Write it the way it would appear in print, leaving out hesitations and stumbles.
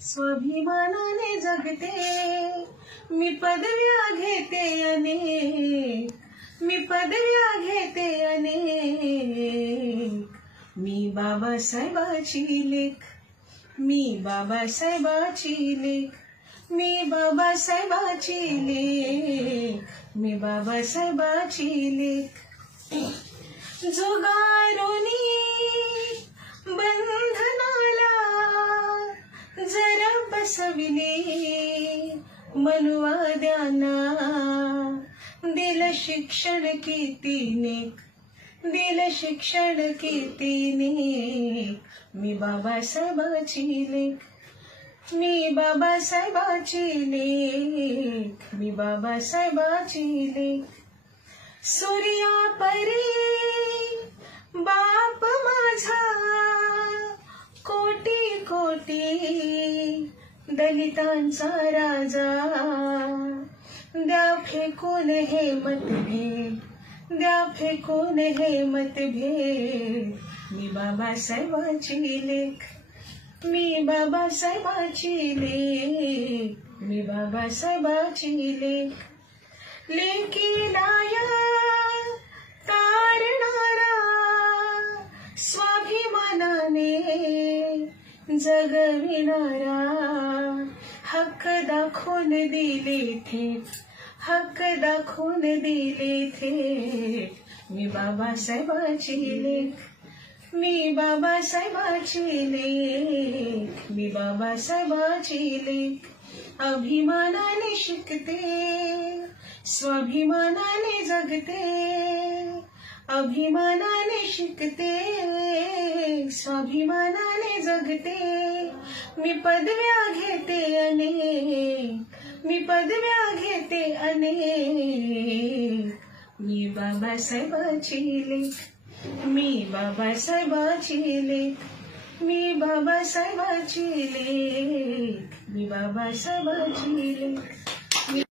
स्वाभिमानाने जगते, मी पदव्या घेते अनेक, मी पदव्या घेते अनेक. मी बाबासाहेबाची लेक, मी बाबासाहेबाची लेक, मी बाबासाहेबाची लेक, मी बाबासाहेबाची लेक. जुगारुनी बंधनाला जरा बसविले, मनुवाद्यांना दिलं शिक्षण किती नेक, दिलं शिक्षण किती नेक. मी बाबासाहेबाची लेक, मी बाबासाहेबाची लेक, मी बाबासाहेबाची लेक. सूर्या परी बाप माझा, कोटी कोटी दलितांचा राजा. द्या फेकून हे मतभेद, द्या फेकून हे मतभेद. मी बाबासाहेबाची लेक, मी बाबासाहेबाची लेक, मी बाबासाहेबाची लेक. लेकीला या तारणारा, स्वाभिमानाने जगविणारा. हक्क दाखवून दिले थेट, हक्क दाखवून दिले थेट. मी बाबासाहेबाची लेक, मी बाबासाहेबाची लेक, मी बाबासाहेबाची लेक. अभिमानाने शिकते, स्वाभिमानाने जगते, अभिमानाने शिकते, स्वाभिमानाने जगते. मी पदव्या घेते अनेक, मी पदव्या घेते अनेक. मी बाबासाहेबाची लेक, मी बाबासाहेबाची लेक, मी बाबासाहेबाची लेक, मी बाबासाहेबाची लेक.